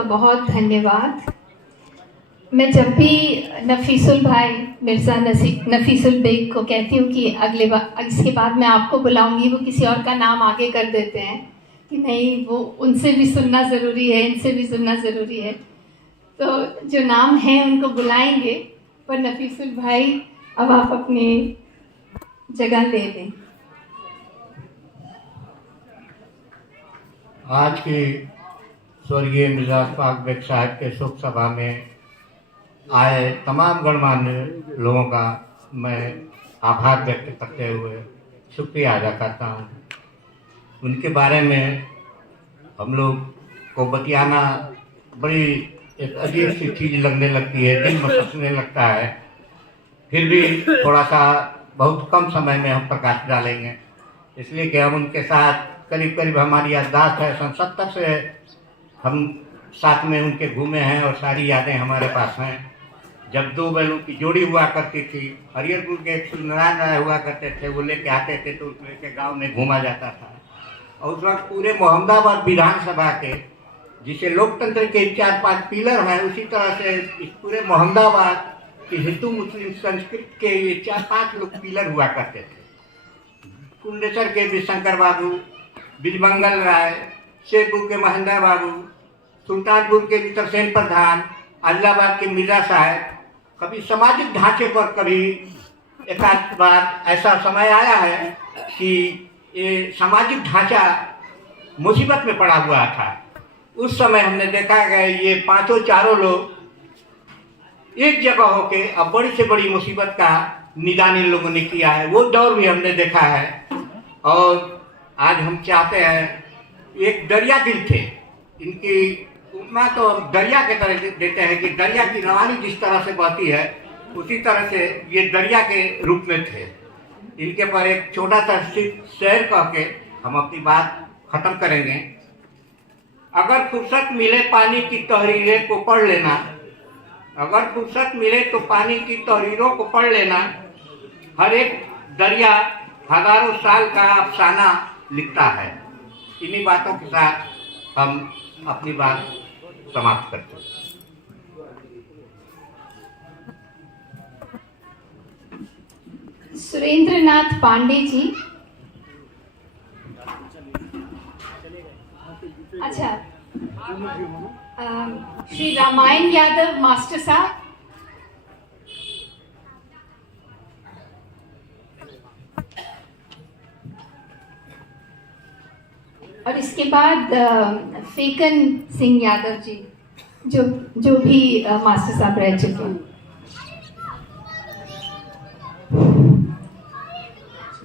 आपका बहुत धन्यवाद। मैं जब भी नफीसुल भाई मिर्ज़ा नफीसुल बेग को कहती हूँ कि अगले बार इसके बाद मैं आपको बुलाऊंगी, वो किसी और का नाम आगे कर देते हैं कि नहीं, वो उनसे भी सुनना ज़रूरी है, इनसे भी सुनना ज़रूरी है। तो जो नाम है उनको बुलाएंगे, पर नफीसुल भाई अब आप अपनी जगह ले लें। आज की स्वर्गीय मिर्ज़ा इशफाक बेग साहब के शोक सभा में आए तमाम गणमान्य लोगों का मैं आभार व्यक्त करते हुए शुक्रिया अदा करता हूँ। उनके बारे में हम लोग को बतियाना बड़ी एक अजीब सी चीज़ लगने लगती है, दिल मसकने लगता है। फिर भी थोड़ा सा बहुत कम समय में हम प्रकाश डालेंगे, इसलिए कि हम उनके साथ करीब करीब हमारी याददाश्त है 70 से हम साथ में उनके घूमे हैं और सारी यादें हमारे पास हैं। जब दो बैलों की जोड़ी हुआ करती थी, हरिहरपुर के एक सूर्यनारायण राय हुआ करते थे, वो लेके आते थे तो उसमें के गाँव में घूमा जाता था। और उस वक्त पूरे मोहम्मदाबाद विधानसभा के, जिसे लोकतंत्र के 4-5 पिलर हैं, उसी तरह से इस पूरे मोहम्मदाबाद की हिंदू मुस्लिम संस्कृति के ये 4-5 लोग पिलर हुआ करते थे। कुंडेसर के भी शंकर बाबू, बिजमंगल राय, शेरपुर के महेंद्र बाबू, सुल्तानपुर के भी तरसेन प्रधान, आदिलाबाद के मिर्जा साहब। कभी सामाजिक ढांचे पर कभी एक आध बार ऐसा समय आया है कि ये सामाजिक ढांचा मुसीबत में पड़ा हुआ था। उस समय हमने देखा कि ये पांचों चारों लोग एक जगह होके अब बड़ी से बड़ी मुसीबत का निदान इन लोगों ने किया है। वो दौर भी हमने देखा है। और आज हम चाहते हैं, एक दरिया दिल थे इनकी उपमा तो दरिया के तरह देते हैं कि दरिया की रवानी जिस तरह से बहती है उसी तरह से ये दरिया के रूप में थे। इनके पर एक छोटा सा शेर कह के हम अपनी बात खत्म करेंगे। अगर फुर्सत मिले पानी की तहरीरें को पढ़ लेना, अगर फुर्सत मिले तो पानी की तहरीरों को पढ़ लेना। हर एक दरिया हजारों साल का अफसाना लिखता है। इन्हीं बातों के साथ हम अपनी बात समाप्त करते हैं। सुरेंद्रनाथ पांडे जी। अच्छा, श्री रामायण यादव मास्टर साहब। और इसके बाद फेकन सिंह यादव जी, जो भी मास्टर साहब रह चुके हैं।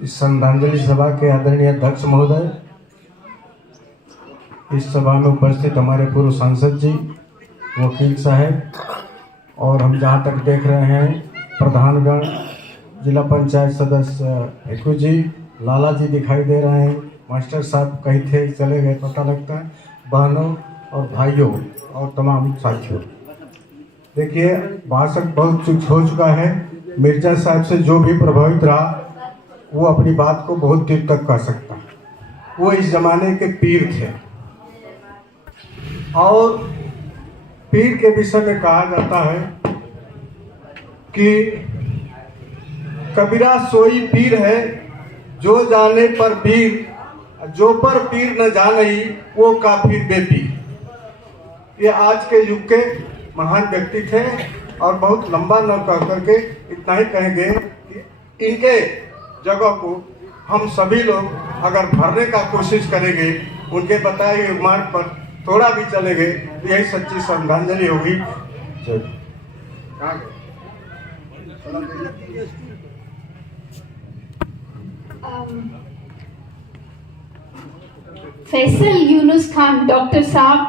इस श्रद्धांजलि सभा के आदरणीय अध्यक्ष महोदय, इस सभा में उपस्थित हमारे पूर्व सांसद जी, वकील साहब, और हम जहाँ तक देख रहे हैं प्रधानगण, जिला पंचायत सदस्य भिक्खू जी, लाला जी दिखाई दे रहे हैं, मास्टर साहब कहीं थे चले गए पता लगता है, बहनों और भाइयों और तमाम साथियों। देखिए, भाषण बहुत कुछ हो चुका है। मिर्जा साहब से जो भी प्रभावित रहा वो अपनी बात को बहुत देर तक कह सकता है। वो इस जमाने के पीर थे और पीर के विषय में कहा जाता है कि कबीरा सोई पीर है जो जाने पर पीर, जो पर पीर न जाने वो काफिर बेपीर। ये आज के युग के महान व्यक्ति थे और बहुत लंबा न कह करके इतना ही कहेंगे कि इनके जगह को हम सभी लोग अगर भरने का कोशिश करेंगे, उनके बताए हुए मार्ग पर थोड़ा भी चलेंगे तो यही सच्ची श्रद्धांजलि होगी। फैसल यूनुस खान डॉक्टर साहब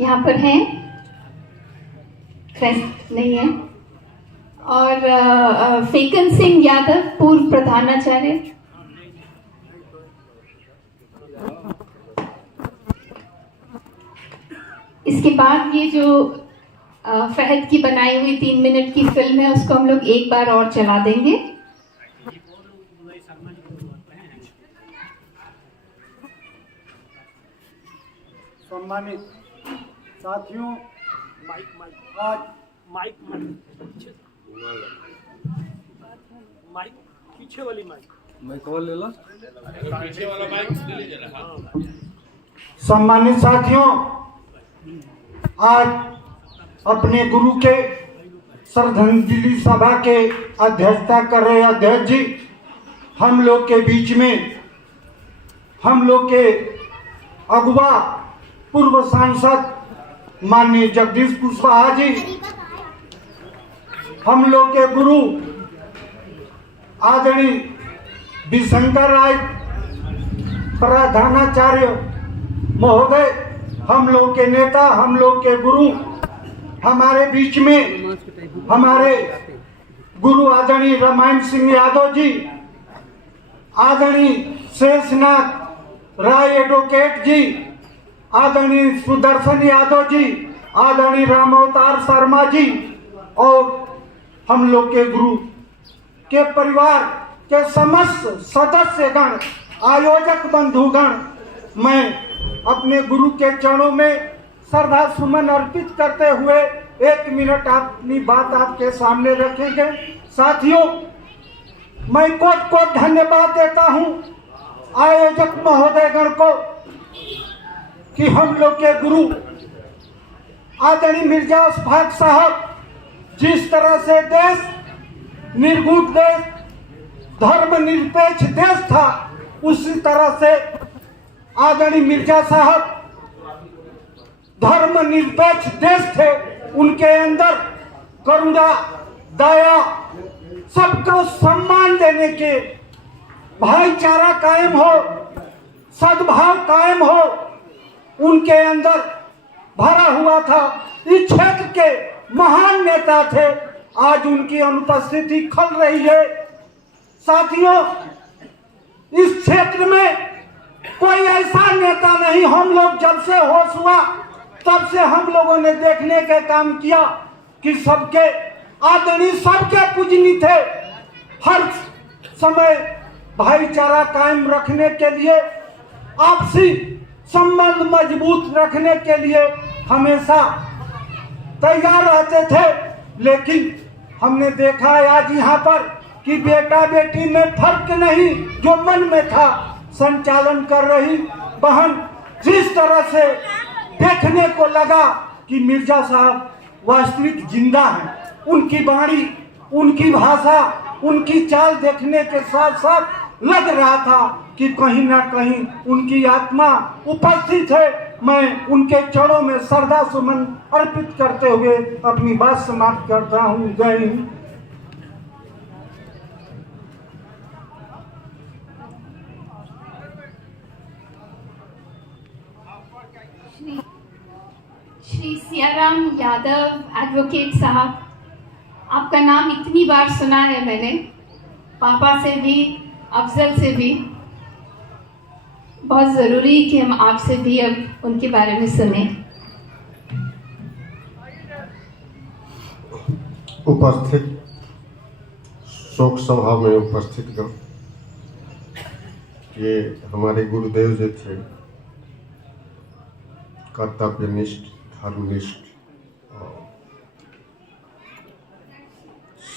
यहाँ पर हैं? नहीं है। और फेकन सिंह यादव पूर्व प्रधानाचार्य। इसके बाद ये जो फहद की बनाई हुई 3 मिनट की फिल्म है उसको हम लोग एक बार और चला देंगे। सम्मानित साथियों, आज माइक पीछे वाली माइक ले लो। सम्मानित साथियों, आज अपने गुरु के श्रद्धांजलि सभा के अध्यक्षता कर रहे अध्यक्ष जी हम लोग के बीच में, हम लोग के अगुवा पूर्व सांसद माननीय जगदीश कुशवाहा जी, हम लोग के गुरु आदरणीय विशंकर राय प्रधानाचार्य महोदय, हम लोग के नेता, हम लोग के गुरु, हमारे बीच में हमारे गुरु आदरणीय रामायण सिंह यादव जी, आदरणीय शेषनाथ राय एडवोकेट जी, आदरणीय सुदर्शन यादव जी, आदरणीय रामावतार शर्मा जी और हम लोग के गुरु के परिवार के समस्त सदस्यगण, आयोजक बंधुगण, मैं अपने गुरु के चरणों में श्रद्धा सुमन अर्पित करते हुए 1 मिनट अपनी बात आपके सामने रखेंगे। साथियों, मैं कोट कोट धन्यवाद देता हूं आयोजक महोदयगण को कि हम लोग के गुरु आदरणीय मिर्जा अशफाक साहब जिस तरह से देश निर्गुण देश, धर्मनिरपेक्ष देश था, उसी तरह से आदरणीय मिर्जा साहब धर्मनिरपेक्ष देश थे। उनके अंदर करुणा, दया, सबको सम्मान देने के, भाईचारा कायम हो, सद्भाव कायम हो, उनके अंदर भरा हुआ था। इस क्षेत्र के महान नेता थे, आज उनकी अनुपस्थिति खल रही है। साथियों, इस क्षेत्र में कोई ऐसा नेता नहीं, हम लोग जब से होश हुआ तब से हम लोगों ने देखने का काम किया कि सबके आदरणीय, सबके पूजनी थे। हर समय भाईचारा कायम रखने के लिए, आपसी संबंध मजबूत रखने के लिए हमेशा तैयार रहते थे। लेकिन हमने देखा है आज यहाँ पर कि बेटा बेटी में फर्क नहीं, जो मन में था संचालन कर रही बहन, जिस तरह से देखने को लगा कि मिर्जा साहब वास्तविक जिंदा हैं। उनकी वाणी, उनकी भाषा, उनकी चाल देखने के साथ साथ लग रहा था कि कहीं ना कहीं उनकी आत्मा उपस्थित है। मैं उनके चरणों में श्रद्धा सुमन अर्पित करते हुए अपनी बात समाप्त करता हूँ। जय हिंद। श्री सियाराम यादव एडवोकेट साहब, आपका नाम इतनी बार सुना है मैंने, पापा से भी, अफजल से भी। बहुत ज़रूरी कि हम आपसे भी अब उनके बारे में सुने। उपस्थित शोक सभा में उपस्थित गण, ये हमारे गुरुदेव जो थे, कर्तव्यनिष्ठ, धर्मनिष्ठ और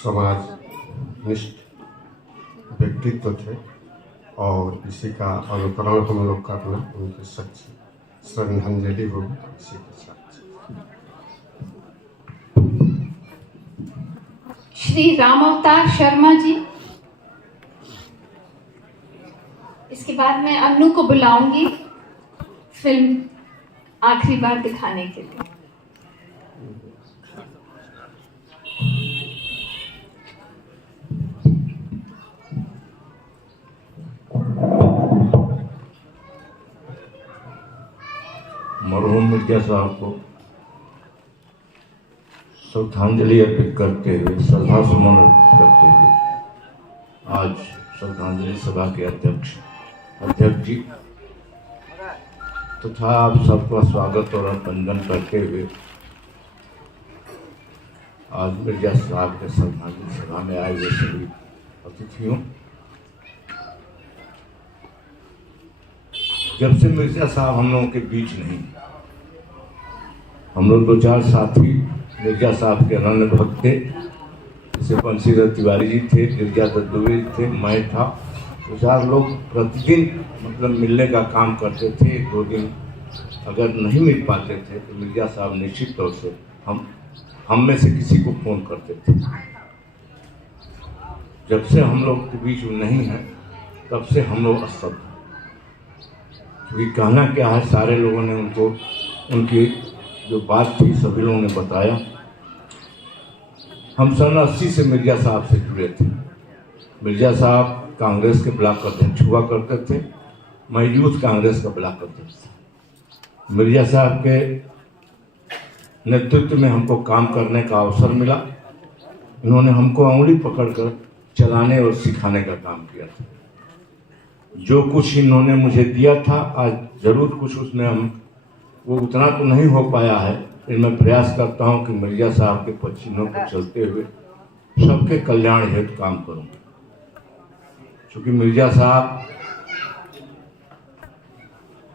समाजनिष्ठ व्यक्तित्व थे और इसी का अनुकरण हम लोग करना उनकी सच्ची श्रद्धांजलि होगी। इसी के साथ श्री रामावतार शर्मा जी, इसके बाद मैं अन्नू को बुलाऊंगी फिल्म आखिरी बार दिखाने के लिए। मरहूम मिर्जा साहब को श्रद्धांजलि अर्पित करते हुए, श्रद्धा सुमन अर्पित करते हुए आज श्रद्धांजलि सभा के अध्यक्ष जी तथा आप सबका स्वागत और अभिनंदन करते हुए आज मिर्जा साहब के श्रद्धांजलि सभा में आए हुए सभी अतिथियों, जब से मिर्जा साहब हम लोगों के बीच नहीं, हम लोग 2-4 साथी मिर्जा साहब के रण भक्त थे, जैसे बंशीधर तिवारी जी थे, गिरजा दत्त दुबे थे, मैं था। 2-4 लोग प्रतिदिन मतलब मिलने का काम करते थे। 1-2 दिन अगर नहीं मिल पाते थे तो मिर्जा साहब निश्चित तौर से हम में से किसी को फ़ोन करते थे। जब से हम लोग के बीच में नहीं है तब से हम लोग असर, क्योंकि कहना क्या है, सारे लोगों ने उनको उनकी जो बात थी सभी लोगों ने बताया। हम सन 80 से मिर्जा साहब से जुड़े थे। मिर्जा साहब कांग्रेस के ब्लॉक अध्यक्ष हुआ करते थे, मैं यूथ कांग्रेस का ब्लॉक अध्यक्ष था। मिर्जा साहब के नेतृत्व में हमको काम करने का अवसर मिला। इन्होंने हमको उंगली पकड़कर चलाने और सिखाने का काम किया था। जो कुछ इन्होंने मुझे दिया था, आज जरूर कुछ उसमें वो उतना तो नहीं हो पाया है, लेकिन मैं प्रयास करता हूं कि मिर्जा साहब के पदचिन्हों पर चलते हुए सबके कल्याण हेतु काम करूं। क्योंकि मिर्जा साहब,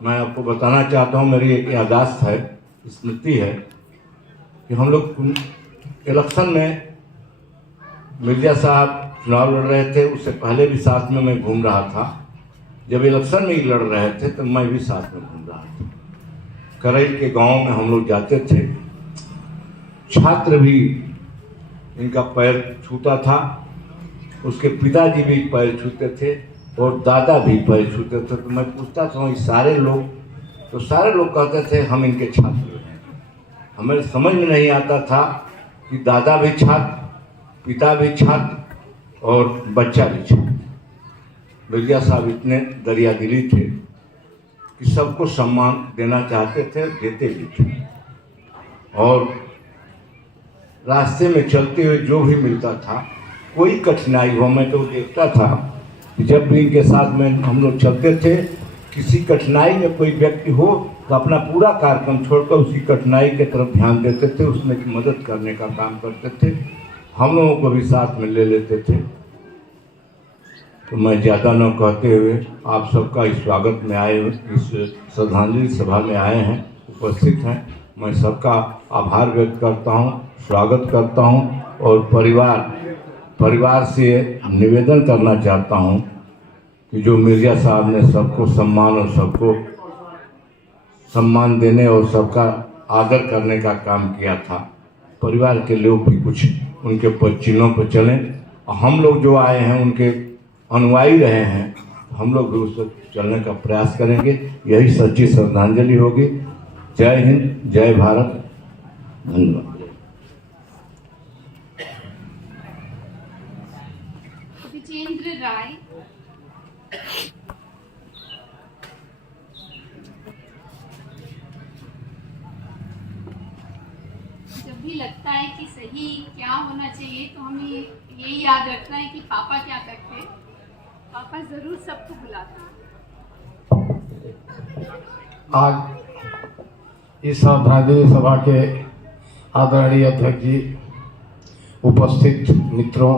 मैं आपको बताना चाहता हूं, मेरी एक याददाश्त है, स्मृति है कि हम लोग इलेक्शन में मिर्जा साहब चुनाव लड़ रहे थे, उससे पहले भी साथ में मैं घूम रहा था। जब इलेक्शन में ही लड़ रहे थे तो मैं भी साथ में घूम रहा था। करैल के गांव में हम लोग जाते थे, छात्र भी इनका पैर छूता था, उसके पिताजी भी पैर छूते थे और दादा भी पैर छूते थे। तो मैं पूछता था ये सारे लोग, तो सारे लोग कहते थे हम इनके छात्र हैं। हमें समझ में नहीं आता था कि दादा भी छात्र, पिता भी छात्र और बच्चा भी छात्र। मिर्जा साहब इतने दरियादिली थे कि सबको सम्मान देना चाहते थे, देते भी थे। और रास्ते में चलते हुए जो भी मिलता था, कोई कठिनाई हो, मैं तो देखता था कि जब भी इनके साथ में हम लोग चलते थे, किसी कठिनाई में कोई व्यक्ति हो तो अपना पूरा कार्यक्रम छोड़कर उसी कठिनाई की तरफ ध्यान देते थे, उसमें की मदद करने का काम करते थे। हम लोगों को भी साथ में ले लेते थे। तो मैं ज़्यादा न कहते हुए आप सबका इस स्वागत में आए, इस श्रद्धांजलि सभा में आए हैं, उपस्थित हैं, मैं सबका आभार व्यक्त करता हूं, स्वागत करता हूं और परिवार से निवेदन करना चाहता हूं कि जो मिर्जा साहब ने सबको सम्मान और सबको सम्मान देने और सबका आदर करने का काम किया था, परिवार के लोग भी कुछ उनके पदचिन्हों पर चलें। हम लोग जो आए हैं उनके अनुयायी रहे हैं, हम लोग भी उस पर चलने का प्रयास करेंगे। यही सच्ची श्रद्धांजलि होगी। जय हिंद, जय भारत, धन्यवाद। विजेंद्र राय। जब भी लगता है कि सही क्या होना चाहिए तो हमें ये याद रखना है कि पापा क्या करते हैं। पापा जरूर सबको बुलाते हैं। आज इस श्रद्धांजलि सभा के आदरणीय अध्यक्ष जी, उपस्थित मित्रों,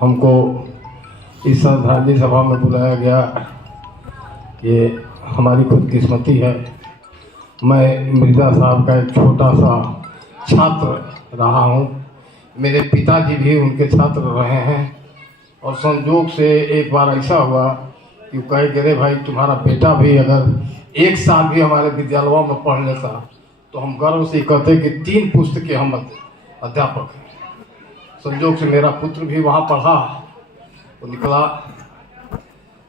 हमको इस श्रद्धांजलि सभा में बुलाया गया, ये हमारी खुदकिस्मती है। मैं मिर्जा साहब का एक छोटा सा छात्र रहा हूँ, मेरे पिताजी भी उनके छात्र रहे हैं और संयोग से एक बार ऐसा हुआ कि कहे कि अरे भाई तुम्हारा बेटा भी अगर एक साल भी हमारे विद्यालयों में पढ़ लेता तो हम गर्व से कहते कि 3 पुस्तक के हम अध्यापक हैं। संयोग से मेरा पुत्र भी वहाँ पढ़ा, वो निकला।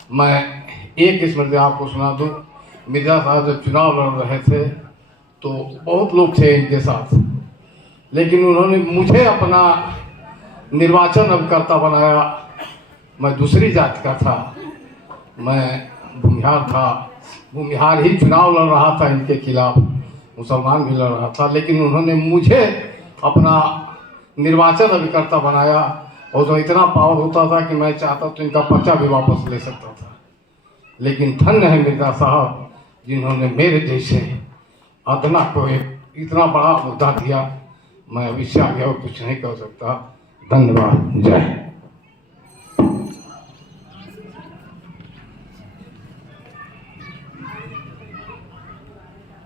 मैं एक स्मृति आपको सुना दूँ। मिर्जा साहब जब चुनाव लड़ रहे थे तो बहुत लोग थे इनके साथ, लेकिन उन्होंने मुझे अपना निर्वाचन अभिकर्ता बनाया। मैं दूसरी जाति का था, मैं भूमिहार था, भूमिहार ही चुनाव लड़ रहा था इनके खिलाफ, मुसलमान भी लड़ रहा था, लेकिन उन्होंने मुझे अपना निर्वाचन अभिकर्ता बनाया। और जो इतना पावर होता था कि मैं चाहता तो इनका पर्चा भी वापस ले सकता था। लेकिन धन्य है मिर्जा साहब जिन्होंने मेरे जैसे अदना को एक इतना बड़ा मुद्दा दिया। मैं इससे आगे और कुछ नहीं कर सकता। धन्यवाद। जय।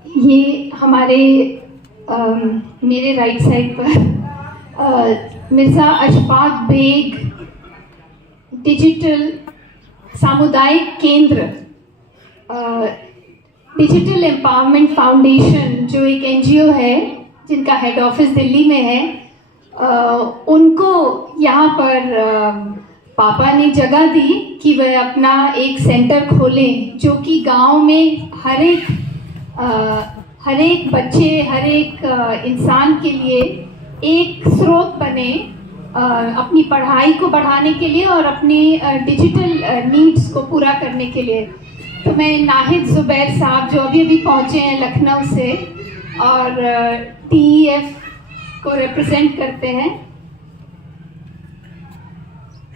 ये हमारे मेरे राइट साइड पर मिर्ज़ा अशफाक बेग डिजिटल सामुदायिक केंद्र डिजिटल एम्पावरमेंट फाउंडेशन जो एक एनजीओ है जिनका हेड ऑफिस दिल्ली में है, उनको यहाँ पर पापा ने जगह दी कि वह अपना एक सेंटर खोलें जो कि गांव में हर एक बच्चे, हर एक इंसान के लिए एक स्रोत बने अपनी पढ़ाई को बढ़ाने के लिए और अपनी डिजिटल नीड्स को पूरा करने के लिए। तो मैं नाहिद ज़ुबैर साहब जो अभी अभी पहुँचे हैं लखनऊ से और TEF को रिप्रेजेंट करते हैं,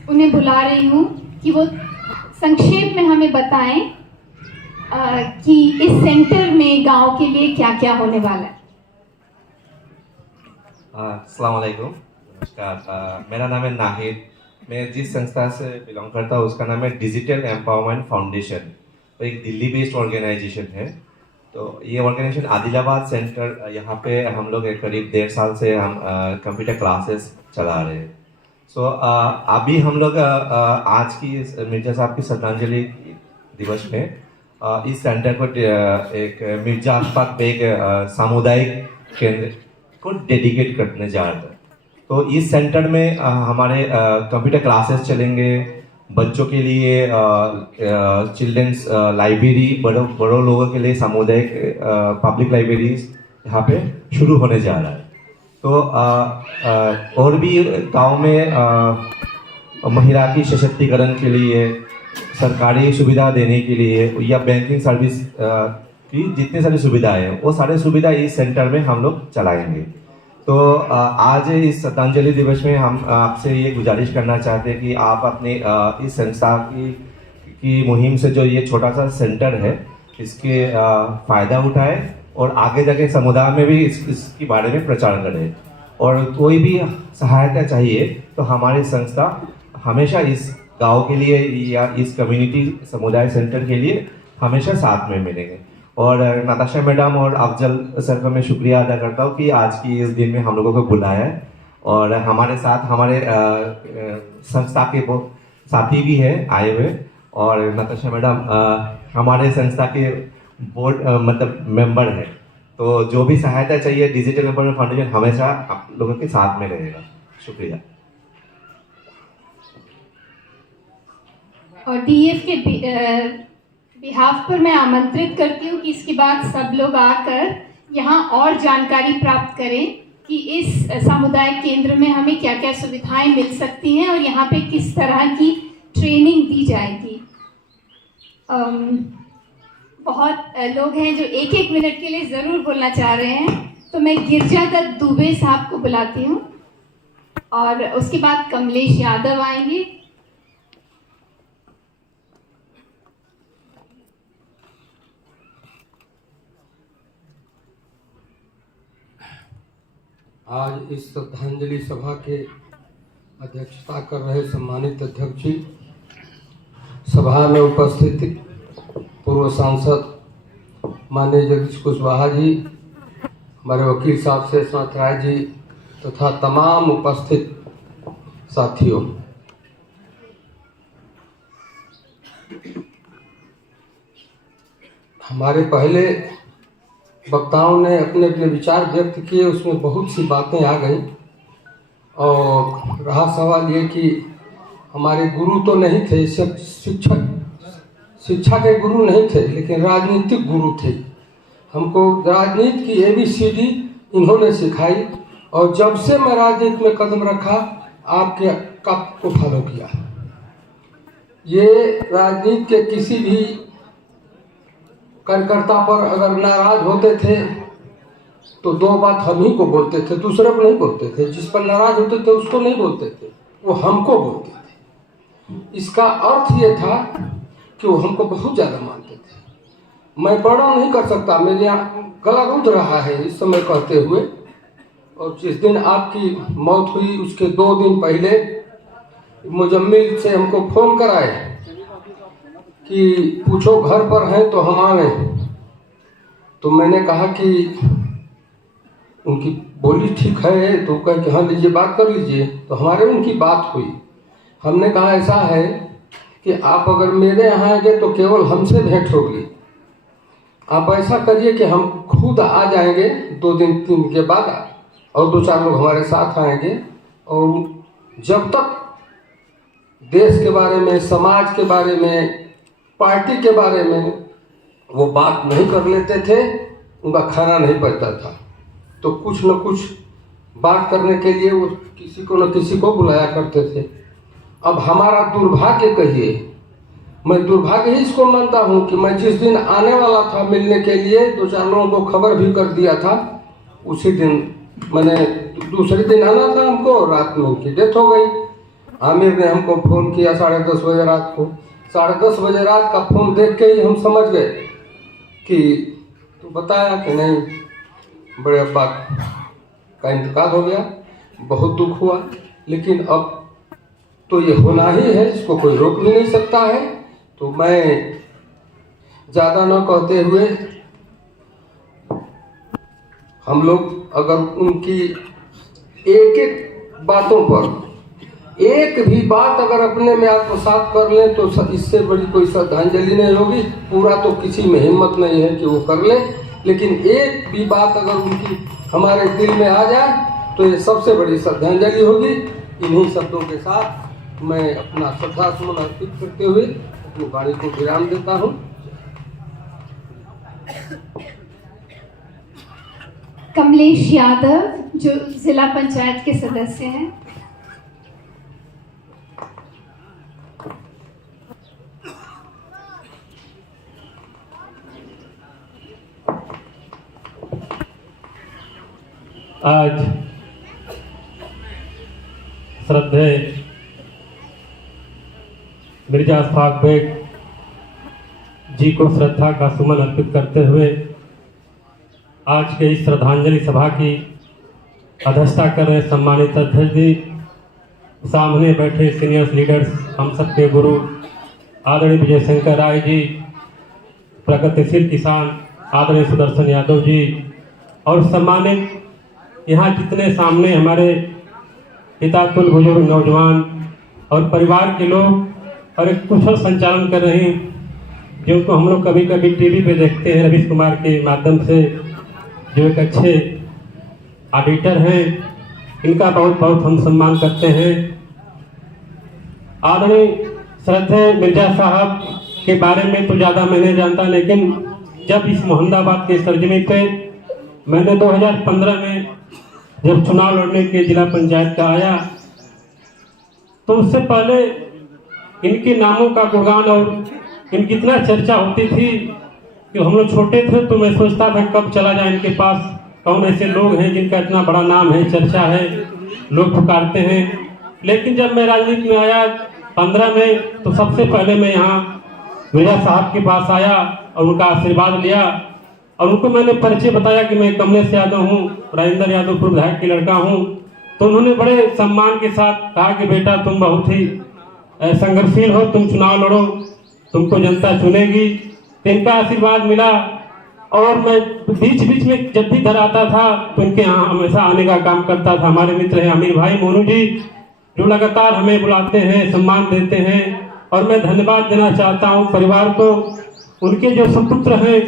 उन्हें बुला रही हूँ कि वो संक्षेप में हमें बताएं कि इस सेंटर में गांव के लिए क्या क्या होने वाला है। अस्सलाम वालेकुम, नमस्कार। मेरा नाम है नाहिद। मैं जिस संस्था से बिलोंग करता हूँ उसका नाम है डिजिटल एम्पावरमेंट फाउंडेशन। तो एक दिल्ली बेस्ड ऑर्गेनाइजेशन है। तो ये ऑर्गेनाइजेशन आदिलाबाद सेंटर, यहाँ पे हम लोग करीब 1.5 साल से हम कंप्यूटर क्लासेस चला रहे हैं। सो अभी हम लोग आज की मिर्जा साहब की श्रद्धांजलि दिवस में इस सेंटर को एक मिर्जा अशफाक बेग सामुदायिक केंद्र को डेडिकेट करने जा रहे हैं। तो इस सेंटर में हमारे कंप्यूटर क्लासेस चलेंगे, बच्चों के लिए चिल्ड्रंस लाइब्रेरी, बड़ों लोगों के लिए सामुदायिक पब्लिक लाइब्रेरीज यहाँ पे शुरू होने जा रहा है। तो और भी गांव में महिला की सशक्तिकरण के लिए, सरकारी सुविधा देने के लिए या बैंकिंग सर्विस की जितनी सारी सुविधाएं हैं वो सारे सुविधा इस सेंटर में हम लोग चलाएंगे। तो आज इस श्रद्धांजलि दिवस में हम आपसे ये गुजारिश करना चाहते हैं कि आप अपने इस संस्था की मुहिम से जो ये छोटा सा सेंटर है इसके फ़ायदा उठाए और आगे जाके समुदाय में भी इसके बारे में प्रचार करें। और कोई भी सहायता चाहिए तो हमारी संस्था हमेशा इस गांव के लिए या इस कम्युनिटी समुदाय सेंटर के लिए हमेशा साथ में मिलेंगे। और नताशा मैडम और अफजल सर का मैं शुक्रिया अदा करता हूँ कि आज की इस दिन में हम लोगों को बुलाया है और हमारे साथ हमारे संस्था के साथी भी हैं आए हुए। और नताशा मैडम हमारे संस्था के बोर्ड मतलब मेंबर है। तो जो भी सहायता चाहिए डिजिटल एम्पावरमेंट फाउंडेशन हमेशा आप लोगों के साथ में रहेगा। शुक्रिया। और DEF के बिहाफ पर मैं आमंत्रित करती हूँ कि इसके बाद सब लोग आकर यहाँ और जानकारी प्राप्त करें कि इस सामुदायिक केंद्र में हमें क्या क्या सुविधाएं मिल सकती हैं और यहाँ पे किस तरह की ट्रेनिंग दी जाएगी। बहुत लोग हैं जो एक एक मिनट के लिए ज़रूर बोलना चाह रहे हैं, तो मैं गिरजादत्त दुबे साहब को बुलाती हूँ और उसके बाद कमलेश यादव आएंगे। आज इस श्रद्धांजलि सभा के अध्यक्षता कर रहे सम्मानित अध्यक्ष जी, सभा में उपस्थित पूर्व सांसद माननीय जगदीश कुशवाहा जी, हमारे वकील साहब शेषनाथ राय जी तथा तमाम उपस्थित साथियों, हमारे पहले वक्ताओं ने अपने अपने विचार व्यक्त किए, उसमें बहुत सी बातें आ गई। और रहा सवाल ये कि हमारे गुरु तो नहीं थे, शिक्षा के गुरु नहीं थे, लेकिन राजनीतिक गुरु थे। हमको राजनीति की ABCD इन्होंने सिखाई और जब से मैं राजनीति में कदम रखा आपके कप को फॉलो किया। ये राजनीति के किसी भी कार्यकर्ता पर अगर नाराज होते थे तो दो बात हम ही को बोलते थे, दूसरे को नहीं बोलते थे। जिस पर नाराज होते थे उसको नहीं बोलते थे, वो हमको बोलते थे। इसका अर्थ ये था कि वो हमको बहुत ज़्यादा मानते थे। मैं वर्णन नहीं कर सकता, मेरे यहाँ गला रुध रहा है इस समय कहते हुए। और जिस दिन आपकी मौत हुई उसके 2 दिन पहले मुजम्मिल से हमको फ़ोन कराए कि पूछो घर पर हैं तो हम आए। तो मैंने कहा कि उनकी बोली ठीक है, तो कह कि हाँ लीजिए बात कर लीजिए। तो हमारे उनकी बात हुई। हमने कहा ऐसा है कि आप अगर मेरे यहाँ आएंगे तो केवल हमसे भेंट होगी। आप ऐसा करिए कि हम खुद आ जाएंगे 2 दिन 3 दिन के बाद, और 2-4 लोग हमारे साथ आएंगे, और जब तक देश के बारे में, समाज के बारे में, पार्टी के बारे में वो बात नहीं कर लेते थे, उनका खाना नहीं पचता था। तो कुछ न कुछ बात करने के लिए वो किसी को न किसी को बुलाया करते थे। अब हमारा दुर्भाग्य कहिए, मैं दुर्भाग्य ही इसको मानता हूँ कि मैं जिस दिन आने वाला था मिलने के लिए, 2-4 लोगों को खबर भी कर दिया था, उसी दिन मैंने दूसरे दिन आना था हमको, रात में उनकी डेथ हो गई। आमिर ने हमको फ़ोन किया 10:30 बजे रात को। 10:30 बजे रात का फ़ोन देख के ही हम समझ गए कि तो बताया कि नहीं, बड़े अब्बा का इंतकाल हो गया। बहुत दुख हुआ, लेकिन अब तो ये होना ही है, इसको कोई रोक भी नहीं सकता है। तो मैं ज़्यादा न कहते हुए, हम लोग अगर उनकी एक बातों पर एक भी बात अगर अपने में आत्मसात कर लें तो इससे बड़ी कोई श्रद्धांजलि नहीं होगी। पूरा तो किसी में हिम्मत नहीं है कि वो कर ले, लेकिन एक भी बात अगर उनकी हमारे दिल में आ जाए तो ये सबसे बड़ी श्रद्धांजलि होगी। इन्हीं शब्दों के साथ मैं अपना श्रद्धा सुमन अर्पित करते हुए अपनी वाणी को विराम देता हूँ। कमलेश यादव जो जिला पंचायत के सदस्य हैं। आज श्रद्धेय मिर्जा अशफाक बेग जी को श्रद्धा का सुमन अर्पित करते हुए आज के इस श्रद्धांजलि सभा की अध्यक्षता कर रहे सम्मानित अध्यक्ष जी, सामने बैठे सीनियर लीडर्स, हम सबके गुरु आदरणीय विजय शंकर राय जी, प्रगतिशील किसान आदरणीय सुदर्शन यादव जी, और सम्मानित यहाँ जितने सामने हमारे पिता कुल बुजुर्ग, नौजवान और परिवार के लोग और एक कुशल संचालन कर रहे हैं, जिनको हम लोग कभी कभी टीवी पे देखते हैं रवीश कुमार के माध्यम से, जो एक अच्छे ऑडिटर हैं, इनका बहुत बहुत हम सम्मान करते हैं। आदरणीय श्रद्धेय मिर्जा साहब के बारे में तो ज़्यादा मैं नहीं जानता, लेकिन जब इस मोहम्मदाबाद के सरजमी पे मैंने 2015 में जब चुनाव लड़ने के जिला पंचायत का आया, तो उससे पहले इनके नामों का गुणगान और इनकी इतना चर्चा होती थी कि हम लोग छोटे थे तो मैं सोचता था कब चला जाए इनके पास, कौन ऐसे लोग हैं जिनका इतना बड़ा नाम है, चर्चा है, लोग पुकारते हैं। लेकिन जब मैं राजनीति में आया 15 में, तो सबसे पहले मैं यहाँ मिर्जा साहब के पास आया और उनका आशीर्वाद लिया, और उनको मैंने परिचय बताया कि मैं कमलेश यादव हूँ, राजेंद्र यादव पूर्व विधायक की लड़का हूँ। तो उन्होंने बड़े सम्मान के साथ कहा कि बेटा तुम बहुत ही संघर्षशील हो, तुम चुनाव लड़ो, तुमको जनता चुनेगी। तो इनका आशीर्वाद मिला, और मैं बीच बीच में जब भी घर आता था तो इनके यहाँ हमेशा आने का काम करता था। हमारे मित्र हैं आमिर भाई, मोनू जी, जो लगातार हमें बुलाते हैं, सम्मान देते हैं, और मैं धन्यवाद देना चाहता हूँ परिवार को। उनके जो सुपुत्र हैं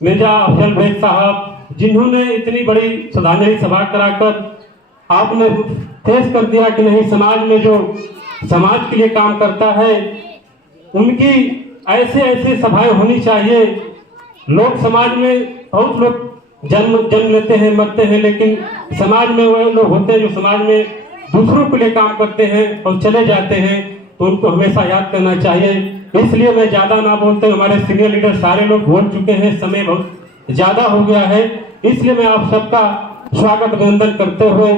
मिर्जा अफजल बेग साहब, जिन्होंने इतनी बड़ी श्रद्धांजलि सभा कराकर आपने फेस कर दिया कि नहीं, समाज में जो समाज के लिए काम करता है उनकी ऐसे ऐसे सभाएं होनी चाहिए। लोग समाज में बहुत लोग जन्म लेते हैं, मरते हैं, लेकिन समाज में वो लोग होते हैं जो समाज में दूसरों के लिए काम करते हैं और चले जाते हैं, तो उनको हमेशा याद करना चाहिए। इसलिए मैं ज़्यादा ना बोलते, हमारे सीनियर लीडर सारे लोग बोल चुके हैं, समय बहुत ज़्यादा हो गया है। इसलिए मैं आप सबका स्वागत अभिनंदन करते हुए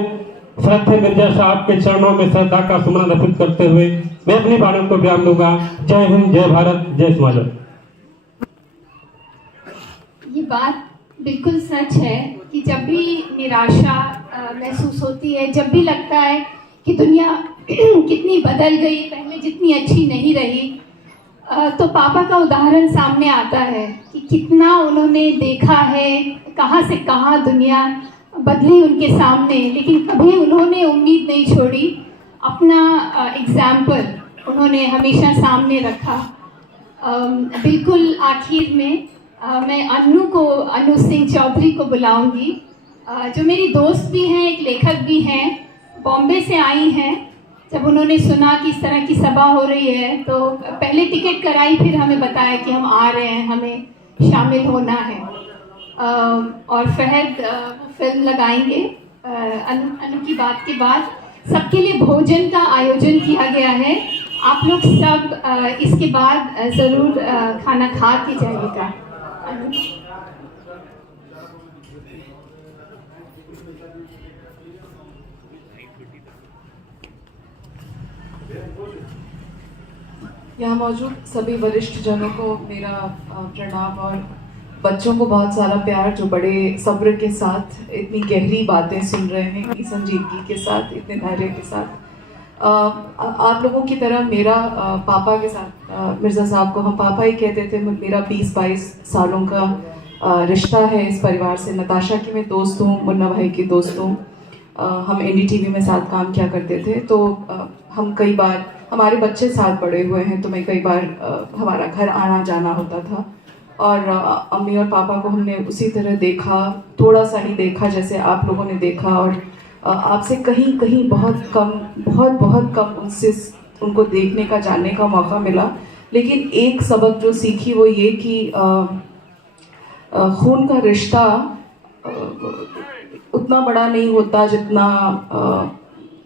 श्रद्धेय मिर्जा साहब के चरणों में श्रद्धा का सुमन अर्पित करते हुए मैं अपनी बातों को विराम दूंगा। जय हिंद, जय भारत, जय समाज। ये बात बिल्कुल सच है कि जब भी निराशा महसूस होती है, जब भी लगता है कि दुनिया कितनी बदल गई, पहले जितनी अच्छी नहीं रही, तो पापा का उदाहरण सामने आता है कि कितना उन्होंने देखा है, कहाँ से कहाँ दुनिया बदली उनके सामने, लेकिन कभी उन्होंने उम्मीद नहीं छोड़ी। अपना एग्जाम्पल उन्होंने हमेशा सामने रखा। बिल्कुल आखिर में मैं अनु सिंह चौधरी को बुलाऊंगी, जो मेरी दोस्त भी हैं, एक लेखक भी हैं, बॉम्बे से आई हैं। जब उन्होंने सुना कि इस तरह की सभा हो रही है तो पहले टिकट कराई, फिर हमें बताया कि हम आ रहे हैं, हमें शामिल होना है। और फहद फिल्म लगाएंगे। अनु की बात के बाद सबके लिए भोजन का आयोजन किया गया है। आप लोग सब इसके बाद ज़रूर खाना खा के जाइएगा। यहाँ मौजूद सभी वरिष्ठ जनों को मेरा प्रणाम, और बच्चों को बहुत सारा प्यार जो बड़े सब्र के साथ इतनी गहरी बातें सुन रहे हैं, इतनी संजीदगी के साथ, इतने धैर्य के साथ। आप लोगों की तरह मेरा पापा के साथ, मिर्ज़ा साहब को हम पापा ही कहते थे। मेरा 20-22 सालों का रिश्ता है इस परिवार से। नताशा की मैं दोस्त हूँ, मुन्ना भाई की दोस्त हूँ। हम NDTV में साथ काम किया करते थे, तो हम कई बार, हमारे बच्चे साथ बड़े हुए हैं, तो मैं कई बार हमारा घर आना जाना होता था। और अम्मी और पापा को हमने उसी तरह देखा, थोड़ा सा ही देखा जैसे आप लोगों ने देखा, और आपसे कहीं कहीं बहुत कम उनसे उनको देखने का, जानने का मौका मिला। लेकिन एक सबक जो सीखी वो ये कि खून का रिश्ता उतना बड़ा नहीं होता जितना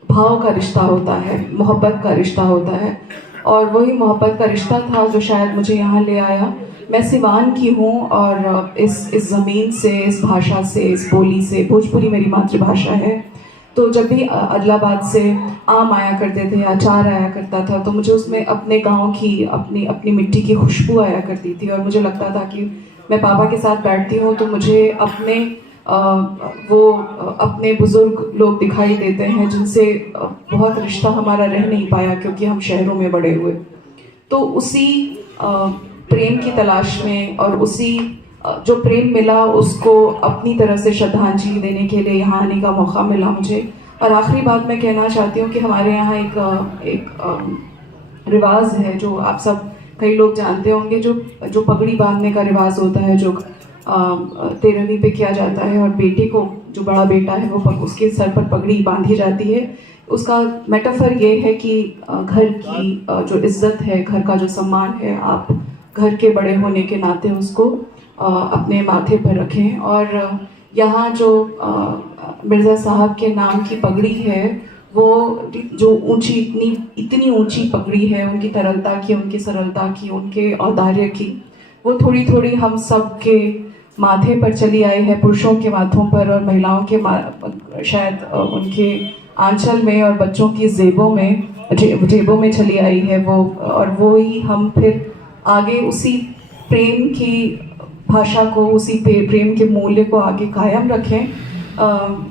भाव का रिश्ता होता है, मोहब्बत का रिश्ता होता है। और वही मोहब्बत का रिश्ता था जो शायद मुझे यहाँ ले आया। मैं सिवान की हूँ, और इस ज़मीन से, इस भाषा से, इस बोली से, भोजपुरी मेरी मातृभाषा है। तो जब भी अदलाबाद से आम आया करते थे, अचार आया करता था, तो मुझे उसमें अपने गांव की, अपनी मिट्टी की खुशबू आया करती थी। और मुझे लगता था कि मैं पापा के साथ बैठती हूँ तो मुझे अपने बुज़ुर्ग लोग दिखाई देते हैं जिनसे बहुत रिश्ता हमारा रह नहीं पाया क्योंकि हम शहरों में बड़े हुए। तो उसी प्रेम की तलाश में, और उसी जो प्रेम मिला उसको अपनी तरह से श्रद्धांजलि देने के लिए यहाँ आने का मौका मिला मुझे। और आखिरी बात मैं कहना चाहती हूँ कि हमारे यहाँ एक रिवाज है जो आप सब कई लोग जानते होंगे, जो पगड़ी बांधने का रिवाज होता है, जो 13वीं पे किया जाता है, और बेटे को, जो बड़ा बेटा है, वो उसके सर पर पगड़ी बांधी जाती है। उसका मेटाफर ये है कि घर की जो इज्जत है, घर का जो सम्मान है, आप घर के बड़े होने के नाते उसको अपने माथे पर रखें। और यहाँ जो मिर्ज़ा साहब के नाम की पगड़ी है, वो जो ऊंची, इतनी ऊंची पगड़ी है, उनकी तरलता की, उनकी सरलता की, उनके औदार्य की, वो थोड़ी थोड़ी हम सब के माथे पर चली आई है, पुरुषों के माथों पर और महिलाओं के शायद उनके आंचल में और बच्चों की जेबों में चली आई है वो। और वो ही हम फिर आगे उसी प्रेम की भाषा को, उसी प्रेम के मूल्य को आगे कायम रखें,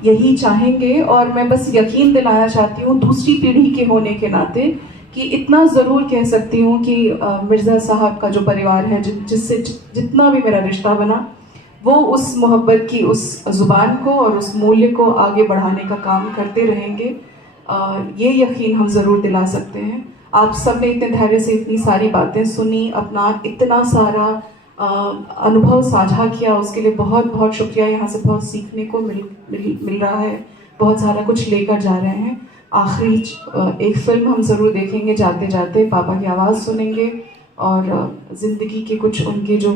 यही चाहेंगे। और मैं बस यकीन दिलाना चाहती हूँ दूसरी पीढ़ी के होने के नाते कि इतना ज़रूर कह सकती हूँ कि मिर्ज़ा साहब का जो परिवार है, जिससे जितना भी मेरा रिश्ता बना, वो उस मोहब्बत की, उस ज़ुबान को और उस मूल्य को आगे बढ़ाने का काम करते रहेंगे। ये यकीन हम ज़रूर दिला सकते हैं। आप सब ने इतने धैर्य से इतनी सारी बातें सुनी, अपना इतना सारा अनुभव साझा किया, उसके लिए बहुत बहुत शुक्रिया। यहाँ से बहुत सीखने को मिल रहा है, बहुत सारा कुछ लेकर जा रहे हैं। आखिरी एक फिल्म हम ज़रूर देखेंगे जाते जाते, पापा की आवाज़ सुनेंगे, और ज़िंदगी के कुछ उनके जो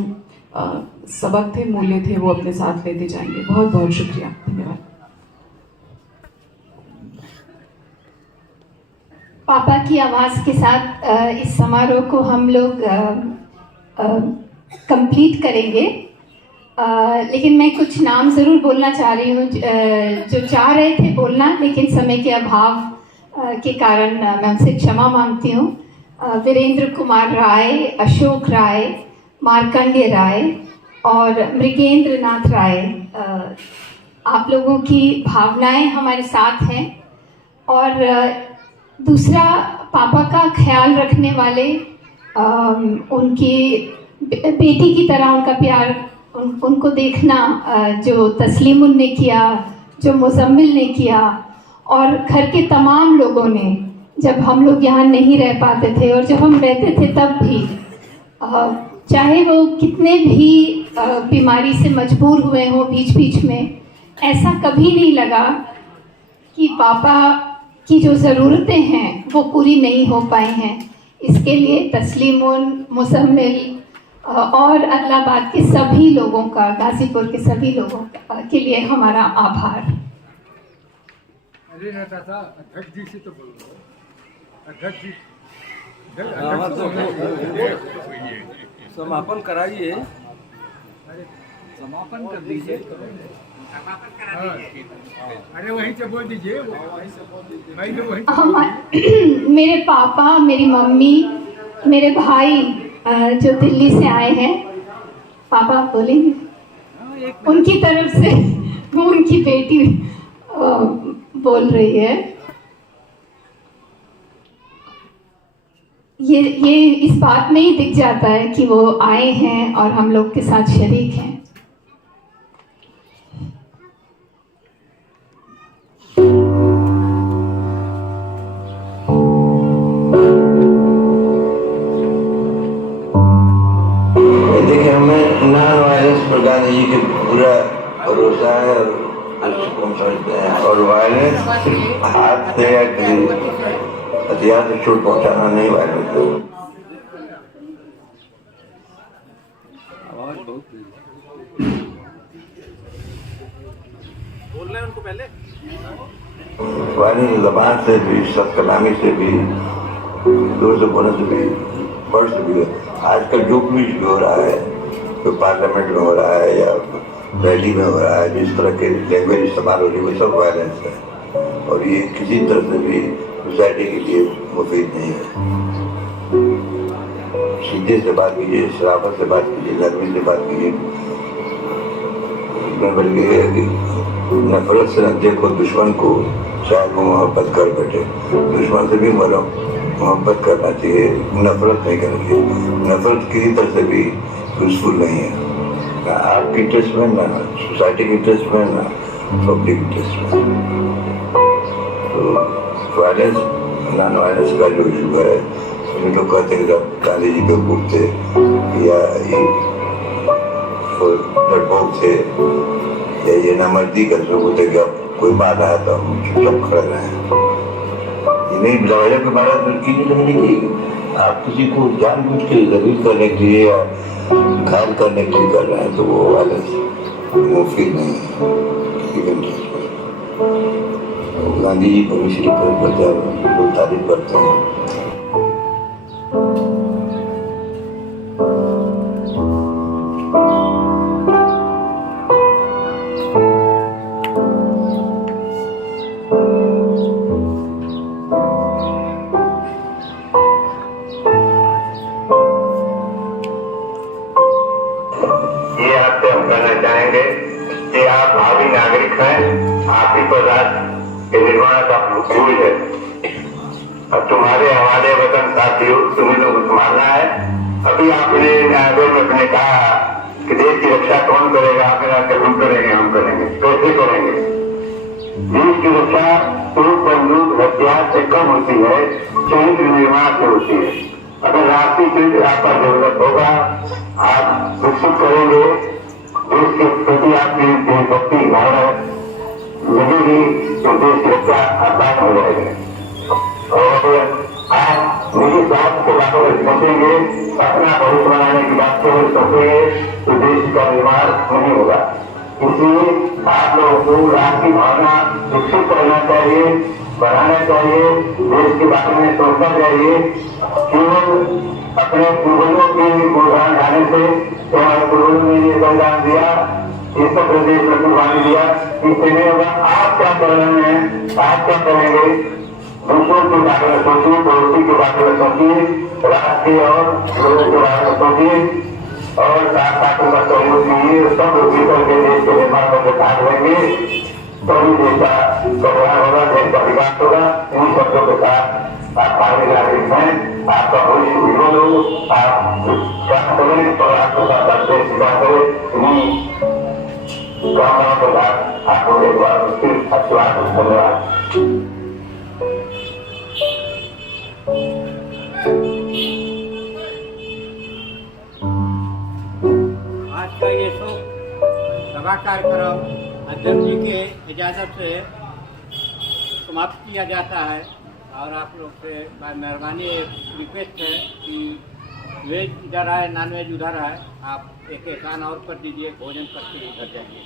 सबक थे, मूल्य थे, वो अपने साथ लेते जाएंगे। बहुत बहुत शुक्रिया, धन्यवाद। पापा की आवाज़ के साथ इस समारोह को हम लोग कंप्लीट करेंगे, लेकिन मैं कुछ नाम ज़रूर बोलना चाह रही हूँ जो चाह रहे थे बोलना, लेकिन समय के अभाव के कारण मैं उनसे क्षमा मांगती हूँ। वीरेंद्र कुमार राय, अशोक राय, मार्कंडेय राय और मृगेंद्र नाथ राय, आप लोगों की भावनाएं हमारे साथ हैं। और दूसरा, पापा का ख्याल रखने वाले उनकी बेटी की तरह उनका प्यार, उनको देखना, जो तस्लीमुन ने किया, जो मुजम्मिल ने किया, और घर के तमाम लोगों ने, जब हम लोग यहाँ नहीं रह पाते थे और जब हम रहते थे तब भी, चाहे वो कितने भी बीमारी से मजबूर हुए हों बीच बीच में, ऐसा कभी नहीं लगा कि पापा की जो ज़रूरतें हैं वो पूरी नहीं हो पाई हैं। इसके लिए तस्लीमुन, मुजम्मिल और अदलाबाद के सभी लोगों का, गाज़ीपुर के सभी लोगों के लिए हमारा आभार। अध्यक्ष जी से तो बोलो, अध्यक्ष जी समापन कराइए, समापन कर दीजिए। अरे वहीं से बोल दीजिए, मेरे पापा, मेरी मम्मी, मेरे भाई जो दिल्ली से आए हैं, पापा बोलेंगे, उनकी तरफ से वो उनकी बेटी बोल रही है। ये इस बात में ही दिख जाता है कि वो आए हैं और हम लोग के साथ शरीक हैं। देखिए, हमें नॉन वायलेंस पर गांधी जी के पूरा भरोसा है और उसको हम समझते हैं, और वायलेंस सिर्फ हाथ से या किसी हथियार से चोट पहुंचाना नहीं वायलेंस है। बोलना है उनको पहले। वायलेंस जबान से भी, सख्त कलामी से भी, जोर से बोलने से भी, वर्ड से भी। आजकल जो कुछ भी हो रहा है, तो पार्लियामेंट में हो रहा है या रैली में हो रहा है, जिस तरह के लैंग्वेज इस्तेमाल हो रही है वो सब वायलेंस है, और ये किसी तरह से भी सोसाइटी के लिए मुफीद नहीं है। सीधे से बात कीजिए, शराफत से बात कीजिए, नरमी से बात कीजिए। इसमें बल्कि है कि नफरत से न देखो दुश्मन को, शायद वो मोहब्बत कर बैठे। दुश्मन से भी मरो, मोहब्बत करना चाहिए, नफरत नहीं करनी चाहिए। नफरत किसी तरह से भी यूजफुल नहीं है, ना आपकी इंटरेस्ट में, ना सोसाइटी के इंटरेस्ट में, ना पब्लिक इंटरेस्ट में। तो वायलेंस, नॉन वायलेंस का जो इशू है, उसमें लोग कहते हैं कि गांधी जी के बुक थे या डरपोक थे या ये नामर्दी कर लोग थे कि अब कोई बात आया तो हम चुपचाप खड़े रहे। ये नहीं, लड़ाइयों के बारे में की नहीं लगनी चाहिए। आप किसी को जानबूझ के जलील करने के लिए या घायल करने के लिए कर रहे हैं, तो वो वायलेंस मुफीद नहीं है। गांधी जी को मिश्री पर लोग तारीफ करते हैं। ये आपसे हम कहना चाहेंगे कि आप भावी नागरिक हैं, आप ही पर राष्ट्र के निर्माण का भूल है। अब तुम्हारे हमारे वतन साथियों, तुम्हें लोग संभालना है। अभी आपने न्यायालय में अपने कहा कि देश की रक्षा कौन करेगा, आपने हम करेंगे, हम करेंगे। कैसे करेंगे? देश की रक्षा तोप बंदूक हथियार से कम होती है, चरित्र निर्माण से होती है। अगर राष्ट्रीय चरित्र आपका जरूरत होगा, आप विकसित करेंगे, देश के प्रति आपकी देशभक्ति भावना लगेगी, तो देश की रक्षा आसान हो जाएगी। और आप निजी स्वार्थ के बातों में सोचेंगे, अपना भविष्य बनाने की बात को सोचेंगे, तो देश का निर्माण नहीं होगा। इसलिए आप लोगों को राष्ट्रीय भावना विकसित करना चाहिए, बढ़ाना चाहिए, देश के बारे में सोचना चाहिए। केवल अपने पूर्वजों के गुणगान गाने से, हमारे पूर्वजों ने ये बलिदान दिया, इस प्रदेश में कुर्बानी दिया, इससे नहीं होगा। आप क्या कर रहे हैं, आप क्या करेंगे? दूसरों के बारे में सोचिए, पड़ोसी के बारे में सोचिए, राष्ट्र के और लोगों के बारे में सोचिए, और साथ का सहयोग कीजिए। सब मिलकर के देश के निर्माण में भाग लेंगे, तभी देश का कल्याण होगा, देश का विकास होगा। इन शब्दों के साथ आप भावी नागरिक हैं, आपका भविष्य उज्ज्वल हो, आप क्या करें और आपको देश सेवा करें, इन्हीं कामनाओं के साथ आपको एक बार फिर आशीर्वाद धन्यवाद। आज का ये शोक सभा कार्यक्रम अध्यक्ष जी के इजाज़त से समाप्त किया जाता है और आप लोग से मेहरबानी एक रिक्वेस्ट है कि वेज इधर है, नॉन वेज उधर है, आप एक एकान और कर दीजिए, भोजन करके घर जाइए।